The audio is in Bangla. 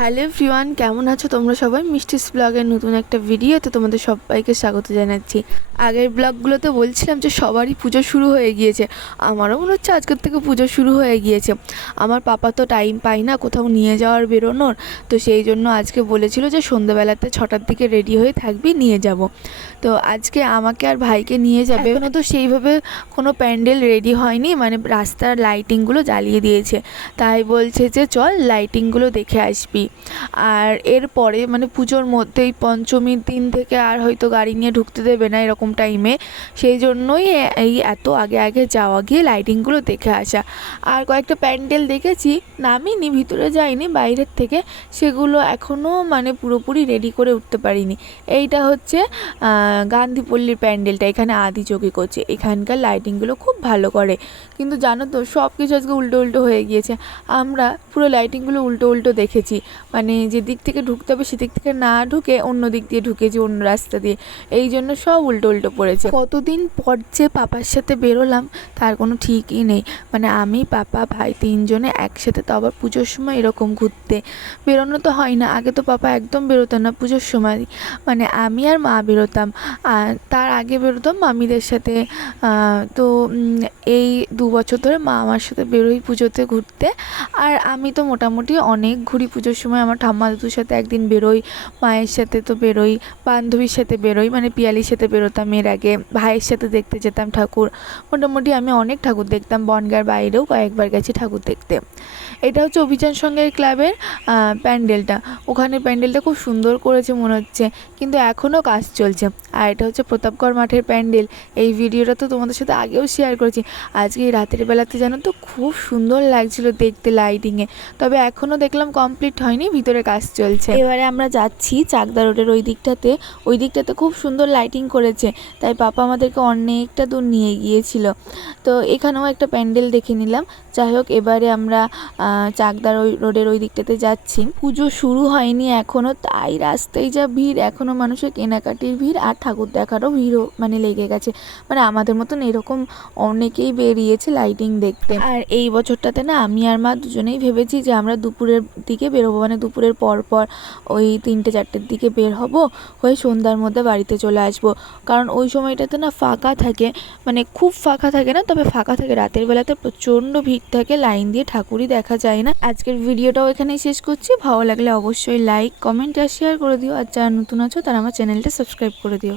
হ্যালো এভরিওয়ান, কেমন আছো তোমরা সবাই? মিষ্টিস ব্লগের নতুন একটা ভিডিওতে তোমাদের সবাইকে স্বাগত জানাচ্ছি। আগের ব্লগগুলোতে বলছিলাম যে সবারই পুজো শুরু হয়ে গিয়েছে, আমারও মনে হচ্ছে আজকের থেকে পুজো শুরু হয়ে গিয়েছে। আমার পাপা তো টাইম পাই না কোথাও নিয়ে যাওয়ার বেরোনোর, তো সেই জন্য আজকে বলেছিল যে সন্ধ্যেবেলাতে 6টার দিকে রেডি হয়ে থাকবি, নিয়ে যাব। তো আজকে আমাকে আর ভাইকে নিয়ে যাবে। এখনও তো সেইভাবে কোনো প্যান্ডেল রেডি হয়নি, মানে রাস্তার লাইটিংগুলো জ্বালিয়ে দিয়েছে, তাই বলছে যে চল লাইটিংগুলো দেখে আসবি। আর এরপরে মানে পুজোর মধ্যেই পঞ্চমীর দিন থেকে আর হয়তো গাড়ি নিয়ে ঢুকতে দেবে না এরকম টাইমে, সেই জন্যই এই এত আগে আগে যাওয়া, গিয়ে লাইটিংগুলো দেখে আসা। আর কয়েকটা প্যান্ডেল দেখেছি, নামিনি, ভিতরে যাইনি, বাইরের থেকে সেগুলো এখনও মানে পুরোপুরি রেডি করে উঠতে পারিনি। এইটা হচ্ছে গান্ধীপল্লীর প্যান্ডেলটা, এখানে আদিযোগী করছে, এখানকার লাইটিংগুলো খুব ভালো করে। কিন্তু জানো তো সব কিছু আজকে উল্টো উল্টো হয়ে গিয়েছে, আমরা পুরো লাইটিংগুলো উল্টো উল্টো দেখেছি, মানে যে দিক থেকে ঢুকতে হবে সেদিক থেকে না ঢুকে অন্য দিক দিয়ে ঢুকেছি, অন্য রাস্তা দিয়ে, এই জন্য সব উল্টো উল্টো পড়েছে। কতদিন পর যে পাপার সাথে বেরোলাম তার কোনো ঠিকই নেই, মানে আমি, পাপা, ভাই তিনজনে একসাথে, তো আবার পুজোর সময় এরকম ঘুরতে বেরোনো তো হয় না। আগে তো পাপা একদম বেরোতো না পুজোর সময়, মানে আমি আর মা বেরোতাম, আর তার আগে বেরোতাম মামিদের সাথে। তো এই 2 বছর ধরে মা আমার সাথে বেরোই পুজোতে ঘুরতে। আর আমি তো মোটামুটি অনেক ঘুরি পুজোর সময়, আমার ঠাম্মা দাদুর সাথে একদিন বেরোই, মায়ের সাথে তো বেরোই, বান্ধবীর সাথে বেরোই, মানে পিয়ালির সাথে বেরোতাম এর আগে, ভাইয়ের সাথে দেখতে যেতাম ঠাকুর। মোটামুটি আমি অনেক ঠাকুর দেখতাম, বনগাঁর বাইরেও কয়েকবার গেছি ঠাকুর দেখতে। এটা হচ্ছে অভিযান সঙ্গের ক্লাবের প্যান্ডেলটা, ওখানে প্যান্ডেলটা খুব সুন্দর করেছে মনে হচ্ছে, কিন্তু এখনও কাজ চলছে। আর এটা হচ্ছে প্রতাপগড় মাঠের প্যান্ডেল, এই ভিডিওটা তো তোমাদের সাথে আগেও শেয়ার করেছি। আজকে এই রাতের বেলাতে জানো তো খুব সুন্দর লাগছিল দেখতে লাইটিংয়ে, তবে এখনও দেখলাম কমপ্লিট হয়নি, ভিতরে কাজ চলছে। এবারে আমরা যাচ্ছি চাকদা রোডের ওই দিকটাতে খুব সুন্দর লাইটিং করেছে, তাই পাপা আমাদেরকে অনেকটা দূর নিয়ে গিয়েছিল। তো এখানেও একটা প্যান্ডেল দেখে নিলাম। যাই হোক, এবারে আমরা চাকদা রোডের ওই দিকটাতে যাচ্ছি। পুজো শুরু হয়নি এখনও, তাই রাস্তায় যা ভিড়, এখনও মানুষের কেনাকাটির ভিড় আর ঠাকুর দেখারও ভিড়ও মানে লেগে গেছে, মানে আমাদের মতন এরকম অনেকেই বেরিয়েছে লাইটিং দেখতে। আর এই বছরটাতে না আমি আর মা দুজনেই ভেবেছি যে আমরা দুপুরের দিকে বেরোবো, মানে দুপুরের পর ওই 3টে-4টের দিকে বের হব, হয়ে সন্ধ্যার মধ্যে বাড়িতে চলে আসবো। কারণ ওই সময়টাতে না ফাঁকা থাকে, মানে খুব ফাঁকা থাকে না, তবে ফাঁকা থাকে, রাতের বেলাতে প্রচণ্ড ভিড় থাকে, লাইন দিয়ে ঠাকুরই দেখা যায় না। আজকের ভিডিওটাও এখানেই শেষ করছি, ভালো লাগলে অবশ্যই লাইক, কমেন্ট আর শেয়ার করে দিও, আর যারা নতুন আছো তারা আমার চ্যানেলটা সাবস্ক্রাইব করে দিও।